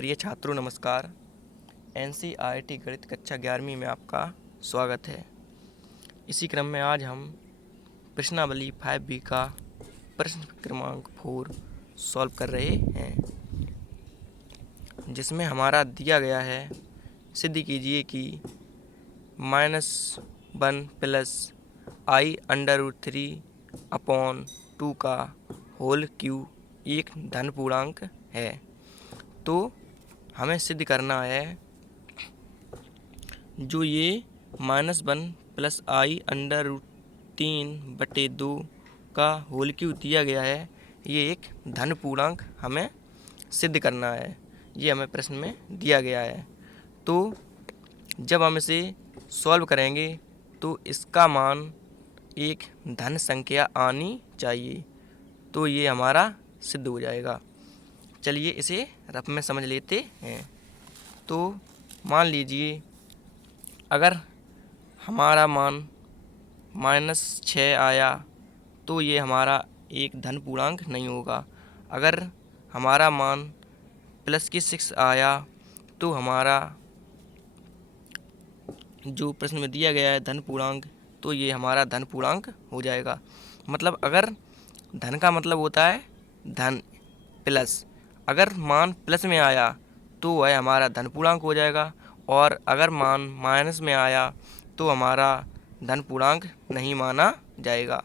प्रिय छात्रों नमस्कार। एनसीईआरटी गणित कक्षा 11वीं में आपका स्वागत है। इसी क्रम में आज हम प्रश्नावली 5B का प्रश्न क्रमांक 4 सॉल्व कर रहे हैं, जिसमें हमारा दिया गया है सिद्ध कीजिए कि -1 प्लस i√3/2 का होल क्यूब एक धन पूर्णांक है। तो हमें सिद्ध करना है जो ये -1 प्लस i√3/2 का होल क्यूब दिया गया है, ये एक धन पूर्णांक हमें सिद्ध करना है। ये हमें प्रश्न में दिया गया है। तो जब हम इसे सॉल्व करेंगे तो इसका मान एक धन संख्या आनी चाहिए, तो ये हमारा सिद्ध हो जाएगा। चलिए इसे रफ में समझ लेते हैं। तो मान लीजिए अगर हमारा मान -6 आया तो ये हमारा एक धन पूर्णांक नहीं होगा। अगर हमारा मान +6 आया तो हमारा जो प्रश्न में दिया गया है धन पूर्णांक, तो ये हमारा धन पूर्णांक हो जाएगा। मतलब अगर धन का मतलब होता है धन प्लस, अगर मान प्लस में आया तो वह हमारा धन पूर्णांक हो जाएगा, और अगर मान माइनस में आया तो हमारा धन पूर्णांक नहीं माना जाएगा।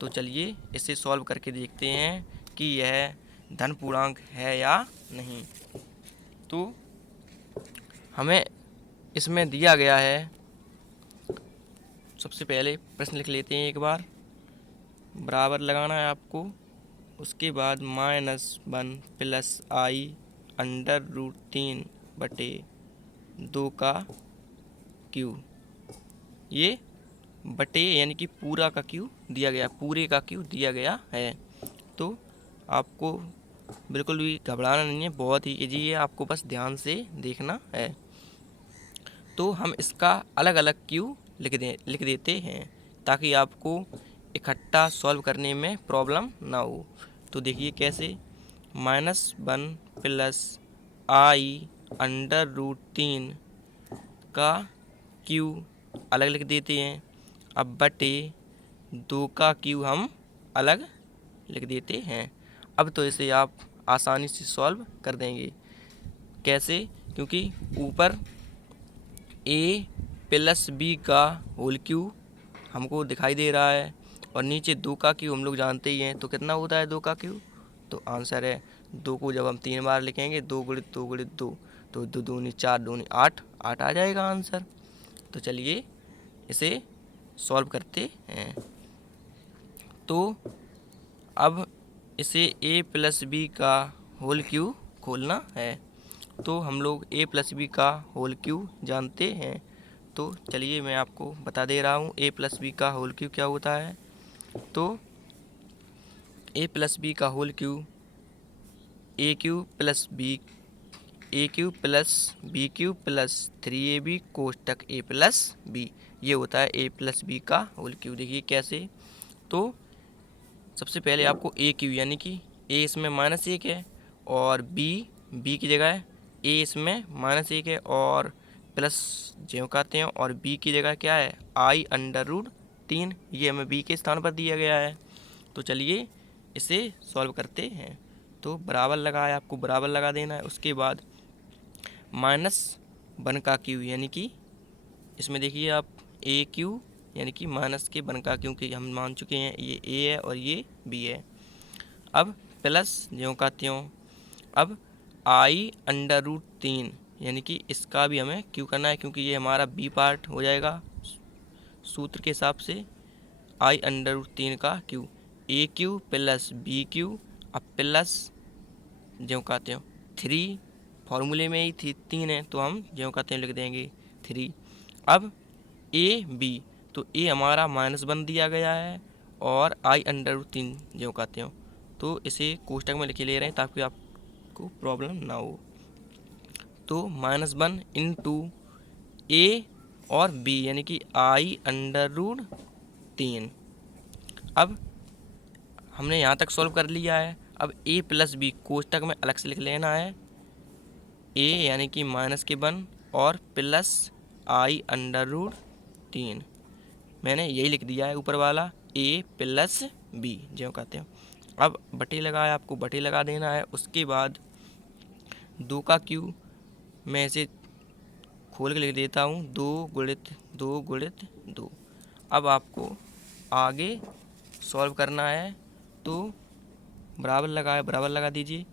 तो चलिए इसे सॉल्व करके देखते हैं कि यह धन पूर्णांक है या नहीं। तो हमें इसमें दिया गया है, सबसे पहले प्रश्न लिख लेते हैं एक बार। बराबर लगाना है आपको, उसके बाद -1 प्लस i√3/2 का क्यूब, ये बटे यानी कि पूरा का क्यूब दिया गया, पूरे का क्यूब दिया गया है। तो आपको बिल्कुल भी घबराना नहीं है, बहुत ही इजी है, आपको बस ध्यान से देखना है। तो हम इसका अलग अलग क्यूब लिख देते हैं ताकि आपको इकट्ठा सॉल्व करने में प्रॉब्लम ना हो। तो देखिए कैसे, -1 प्लस i√3 का क्यूब अलग लिख देते हैं। अब बटे 2 का क्यूब हम अलग लिख देते हैं। अब तो इसे आप आसानी से सॉल्व कर देंगे। कैसे? क्योंकि ऊपर a प्लस b का होल क्यूब हमको दिखाई दे रहा है, और नीचे 2 का क्यूब हम लोग जानते ही हैं। तो कितना होता है 2 का क्यूब? तो आंसर है 2 को जब हम 3 बार लिखेंगे, 2 × 2 × 2, तो 2 दूनी 4, दूनी 8 आ जाएगा आंसर। तो चलिए इसे सॉल्व करते हैं। तो अब इसे a प्लस b का होल क्यूब खोलना है। तो हम लोग a प्लस b का होल क्यूब जानते हैं। तो चलिए मैं आपको बता दे रहा हूँ a प्लस b का होल क्यूब क्या होता है। तो a प्लस b का whole cube a cube plus b plus 3ab कोष्टक a प्लस b, ये होता है a प्लस b का होल क्यूब। देखिए कैसे, तो सबसे पहले आपको a क्यूब यानी कि a इसमें -1 है, और b की जगह a इसमें -1 है और प्लस ज्यों कहते हैं, और b की जगह क्या है i√3, ये हमें b के स्थान पर दिया गया है। तो चलिए इसे सॉल्व करते हैं। तो बराबर लगाया, आपको बराबर लगा देना है। उसके बाद -1 का क्यूब यानी कि इसमें देखिए आप a क्यूब यानी कि -1 का, क्योंकि हम मान चुके हैं ये a है और ये b है। अब प्लस ज्यों का त्यों, अब i√3 यानी कि इसका भी हमें क्यों करना है, क्योंकि ये हमारा b पार्ट हो जाएगा सूत्र के हिसाब से। i√3 का cube, a cube plus b cube, अब प्लस ज्यों का त्यों 3, फॉर्मूले में ही 3 है तो हम ज्यों का त्यों लिख देंगे 3। अब a b, तो a हमारा -1 दिया गया है और i√3 ज्यों का त्यों, तो इसे कोष्टक में लिखे ले रहे हैं ताकि आपको प्रॉब्लम ना हो। तो -1 इंटू a और b यानी कि i√3। अब हमने यहाँ तक सॉल्व कर लिया है। अब a प्लस b कोष्टक में अलग से लिख लेना है, ए यानी कि माइनस के 1 और प्लस आई अंडर रूट 3। मैंने यही लिख दिया है ऊपर वाला, ए प्लस बी जो कहते हैं। अब बटे लगाया, आपको बटे लगा देना है। उसके बाद 2 का क्यू मैं इसे खोल के लिख देता हूँ, 2 × 2 × 2। अब आपको आगे सॉल्व करना है तो बराबर लगा दीजिए।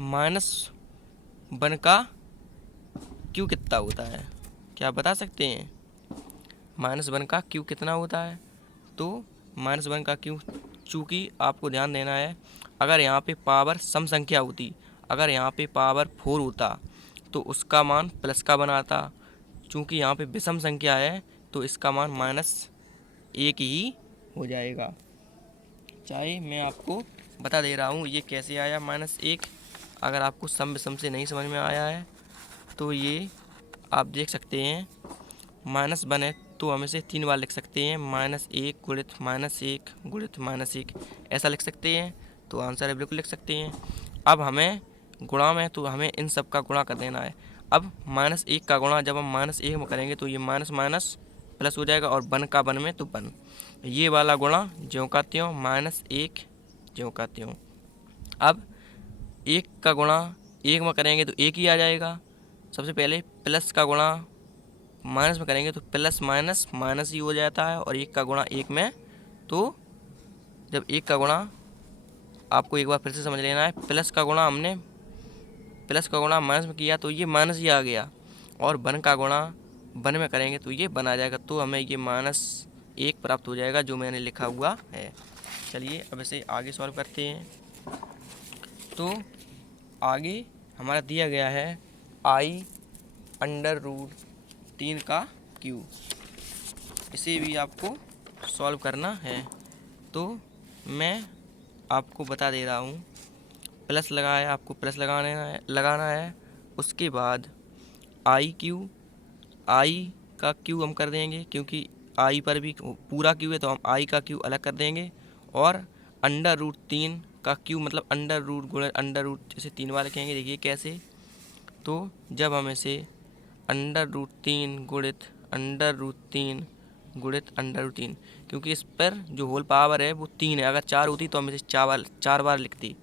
-1 का क्यू कितना होता है, क्या आप बता सकते हैं? -1 का क्यू कितना होता है? तो -1 का क्यू, चूँकि आपको ध्यान देना है, अगर यहाँ पे पावर सम संख्या होती, अगर यहाँ पे पावर 4 होता तो उसका मान प्लस का बनाता। चूँकि यहाँ पे विषम संख्या है तो इसका मान -1 ही हो जाएगा। चाहे मैं आपको बता दे रहा हूँ ये कैसे आया -1। अगर आपको सम विषम से नहीं समझ में आया है तो ये आप देख सकते हैं, -1 है तो हम इसे 3 बार लिख सकते हैं, -1 गुणित -1 गुणित -1 ऐसा लिख सकते हैं। तो आंसर है बिल्कुल लिख सकते हैं। अब हमें गुणा में, तो हमें इन सब का गुणा कर देना है। अब -1 का गुणा जब हम -1 में करेंगे तो ये माइनस माइनस प्लस हो जाएगा, और 1 का 1 में तो 1। ये वाला गुणा ज्यों का त्यों, -1 ज्यों का त्यों। अब 1 का गुणा 1 में करेंगे तो 1 ही आ जाएगा। सबसे पहले प्लस का गुणा माइनस में करेंगे तो प्लस माइनस माइनस ही हो जाता है, और 1 का गुणा 1 में, तो जब 1 का गुणा, आपको एक बार फिर से समझ लेना है, प्लस का गुणा हमने प्लस का गुणा माइनस में किया तो ये माइनस ही आ गया, और 1 का गुणा 1 में करेंगे तो ये 1 आ जाएगा। तो हमें ये -1 प्राप्त हो जाएगा जो मैंने लिखा हुआ है। चलिए अब इसे आगे सॉल्व करते हैं। तो आगे हमारा दिया गया है आई अंडर रूट 3 का क्यू, इसे भी आपको सॉल्व करना है। तो मैं आपको बता दे रहा हूँ, प्लस लगाया, आपको प्लस लगाना है। उसके बाद आई का क्यू हम कर देंगे, क्योंकि आई पर भी पूरा क्यू है तो हम आई का क्यू अलग कर देंगे। और अंडर रूट 3 का क्यू मतलब अंडर रूट गुणा अंडर रूट, इसे 3 बार लिखेंगे। देखिए कैसे, तो जब हम इसे अंडर रूट 3 गुणित अंडर रूट 3 गुणित अंडर रूट 3, क्योंकि इस पर जो होल पावर है वो 3 है, अगर 4 होती तो हम इसे 4 बार लिखती।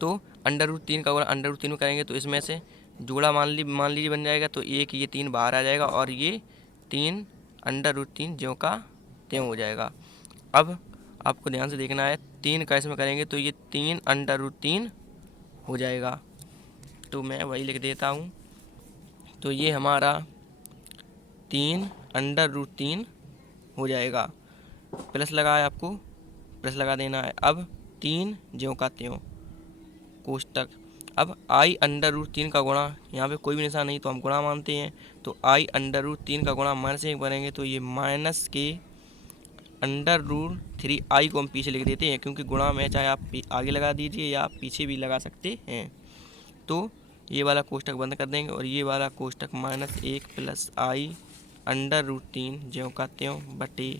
तो अंडर रूट 3 का गुणा अंडर रूट 3 में करेंगे तो इसमें से जोड़ा मान लीजिए बन जाएगा, तो एक ये 3 बाहर आ जाएगा, और ये 3 अंडर रूट 3 ज्यों का त्यों हो जाएगा। अब आपको ध्यान से देखना है, 3 का इसमें करेंगे तो ये 3 अंडर रूट 3 हो जाएगा। तो मैं वही लिख देता हूँ। तो ये हमारा 3 अंडर रूट 3 हो जाएगा। प्लस लगाया, आपको प्लस लगा देना है। अब 3 ज्यों का त्यों कोष्टक। अब आई अंडर रूट 3 का गुणा, यहाँ पे कोई भी निशान नहीं तो हम गुणा मानते हैं। तो आई अंडर रूट 3 का गुणा -1 करेंगे तो ये माइनस के अंडर रूट 3 आई को हम पीछे लिख देते हैं, क्योंकि गुणा में चाहे आप आगे लगा दीजिए या आप पीछे भी लगा सकते हैं। तो ये वाला कोष्टक बंद कर देंगे, और ये वाला कोष्टक -1 प्लस आई अंडर रूट 3 ज्यों का त्यों बटे,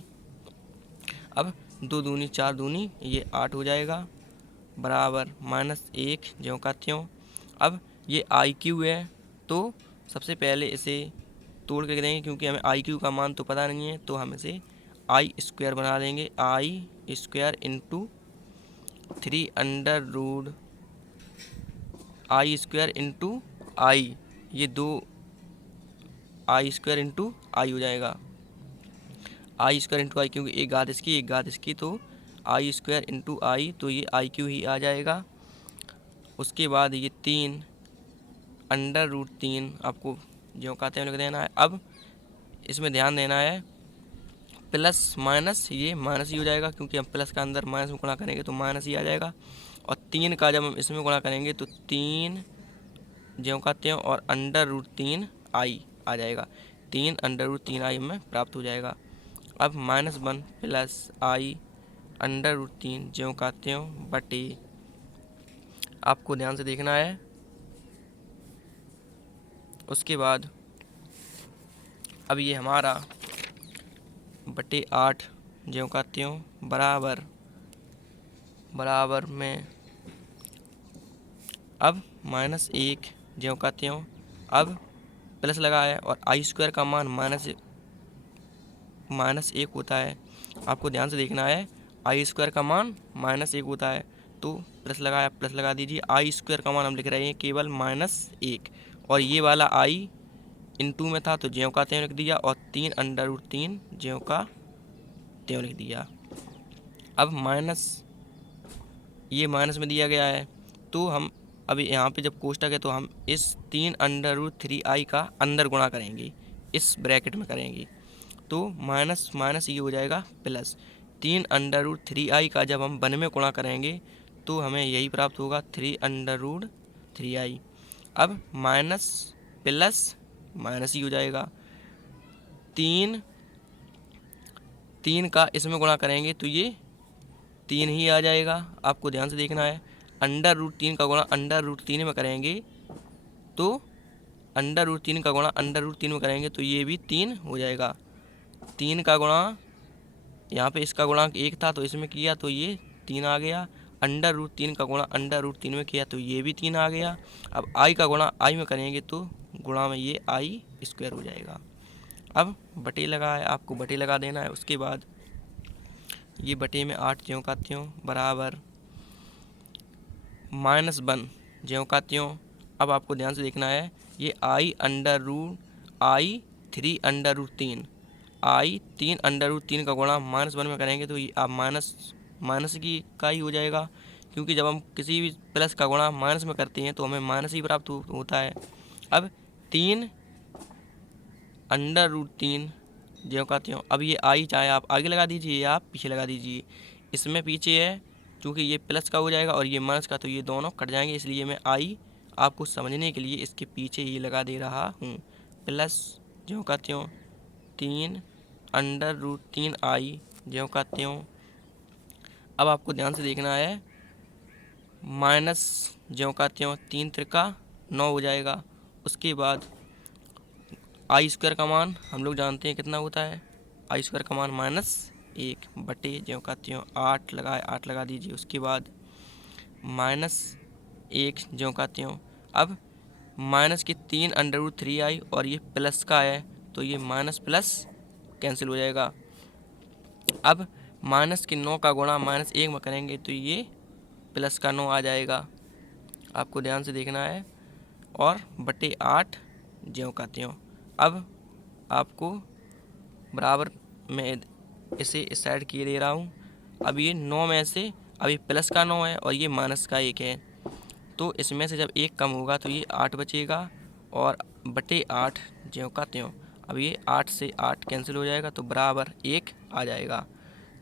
अब 2 दूनी 4 दूनी ये 8 हो जाएगा, बराबर -1 ज्यों का त्यों। अब ये आई क्यू है तो सबसे पहले इसे तोड़ के देंगे, क्योंकि हमें आई क्यू का मान तो पता नहीं है, तो हम इसे आई स्क्वायर बना देंगे। I square into 3 under root I square into I, ये 2 आई स्क्वायर इंटू आई हो जाएगा। आई स्क्वायर इंटू आई, क्योंकि एक घात इसकी, तो आई स्क्वायर इंटू आई, तो ये आई क्यू ही आ जाएगा। उसके बाद ये 3 अंडर रूट 3 आपको ज्यों का त्यों लिख देना है। अब इसमें ध्यान देना है, प्लस माइनस ये माइनस ही हो जाएगा, क्योंकि हम प्लस का अंदर माइनस में गुणा करेंगे तो माइनस ही आ जाएगा। और 3 का जब हम इसमें गुणा करेंगे तो 3 ज्यों का त्यों और अंडर रूट 3 आई आ जाएगा। 3 अंडर रूट 3 आई में प्राप्त हो जाएगा। अब -1 प्लस आई अंडर रूट 3 ज्यों का त्यों बटे, आपको ध्यान से देखना है। उसके बाद अब ये हमारा बटे 8 ज्यों का त्यों बराबर में, अब -1 ज्यों का त्यों। अब प्लस लगा है और आई स्क्वायर का मान -1 होता है। आपको ध्यान से देखना है, आई स्क्वायर का मान -1 होता है, तो प्लस लगाया, प्लस लगा दीजिए। आई स्क्वायर का मान हम लिख रहे हैं केवल -1, और ये वाला आई इनटू में था तो ज्यों का त्यों लिख दिया, और 3√3 ज्यों का त्यों लिख दिया। अब ये माइनस में दिया गया है, तो हम अभी यहाँ पे जब कोष्टक है तो हम इस 3√3i का अंदर गुणा करेंगे, इस ब्रैकेट में करेंगे, तो माइनस माइनस ये हो जाएगा प्लस। 3√3i का जब हम 1 में गुणा करेंगे तो हमें यही प्राप्त होगा 3√3i। अब माइनस प्लस माइनस ही हो जाएगा। 3 का इसमें गुणा करेंगे तो ये 3 ही आ जाएगा। आपको ध्यान से देखना है, √3 का गुणा √3 में करेंगे तो √3 का गुणा √3 में करेंगे तो ये भी 3 हो जाएगा। 3 का गुणा, यहाँ पे इसका गुणांक 1 था तो इसमें किया तो ये 3 आ गया। √3 का गुणा √3 में किया तो ये भी 3 आ गया। अब आई का गुणा आई में करेंगे तो गुणा में ये आई स्क्वायर हो जाएगा। अब बटे लगा है, आपको बटे लगा देना है। उसके बाद ये बटे में 8 ज्यों का त्यों बराबर -1 ज्यों का त्यों। अब आपको ध्यान से देखना है, ये आई 3√3 आई 3√3 का गुणा -1 में करेंगे तो ये आप माइनस की का ही हो जाएगा, क्योंकि जब हम किसी भी प्लस का गुणा माइनस में करते हैं तो हमें माइनस ही प्राप्त होता है। अब 3√3 ज्यों का त्यों। अब ये आई चाहे आप आगे लगा दीजिए या आप पीछे लगा दीजिए, इसमें पीछे है क्योंकि ये प्लस का हो जाएगा और ये माइनस का, तो ये दोनों कट जाएंगे, इसलिए मैं आई आपको समझने के लिए इसके पीछे ही लगा दे रहा हूँ। प्लस ज्यों का त्यों 3√3 आई ज्यों का त्यों। अब आपको ध्यान से देखना है, माइनस ज्यों का त्यों 3 त्रिका 9 हो जाएगा। उसके बाद आई स्क्वायर का मान हम लोग जानते हैं कितना होता है, आई स्क्वायर का मान -1 बटे ज्यों का त्यों 8 लगाए, 8 लगा दीजिए। उसके बाद -1 ज्यों का त्यों। अब माइनस की 3√3i और ये प्लस का है तो ये माइनस प्लस कैंसिल हो जाएगा। अब माइनस के 9 का गुणा -1 में करेंगे तो ये प्लस का 9 आ जाएगा। आपको ध्यान से देखना है, और बटे 8 ज्यों का त्यों। अब आपको बराबर में इसे इस साइड किए दे रहा हूँ। अब ये 9 में से अभी प्लस का 9 है और ये माइनस का 1 है, तो इसमें से जब 1 कम होगा तो ये 8 बचेगा, और बटे 8 ज्यों का त्यों। अब ये 8 से 8 कैंसिल हो जाएगा तो बराबर 1 आ जाएगा,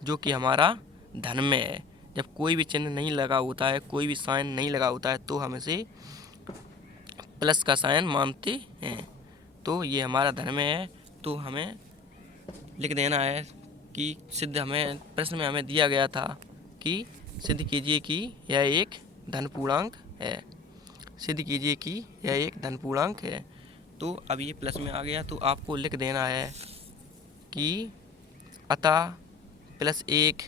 जो कि हमारा धन में है। जब कोई भी चिन्ह नहीं लगा होता है, कोई भी साइन नहीं लगा होता है, तो हम इसे प्लस का साइन मानते हैं। तो ये हमारा धन में है, तो हमें लिख देना है कि सिद्ध, हमें प्रश्न में हमें दिया गया था कि सिद्ध कीजिए कि यह एक धन पूर्णांक है, सिद्ध कीजिए कि यह एक धन पूर्णांक है। तो अब ये प्लस में आ गया, तो आपको लिख देना है कि अतः +1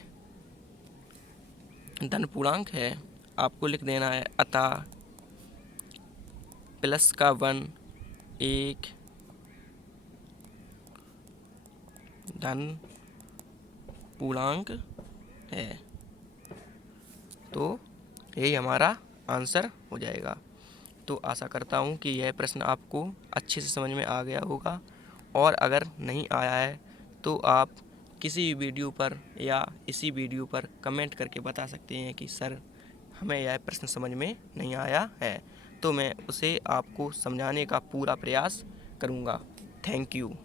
धन पूर्णांक है। आपको लिख देना है अतः प्लस का 1 एक धन पूर्णांक है। तो यही हमारा आंसर हो जाएगा। तो आशा करता हूँ कि यह प्रश्न आपको अच्छे से समझ में आ गया होगा, और अगर नहीं आया है तो आप किसी भी वीडियो पर या इसी वीडियो पर कमेंट करके बता सकते हैं कि सर हमें यह प्रश्न समझ में नहीं आया है, तो मैं उसे आपको समझाने का पूरा प्रयास करूँगा। Thank you.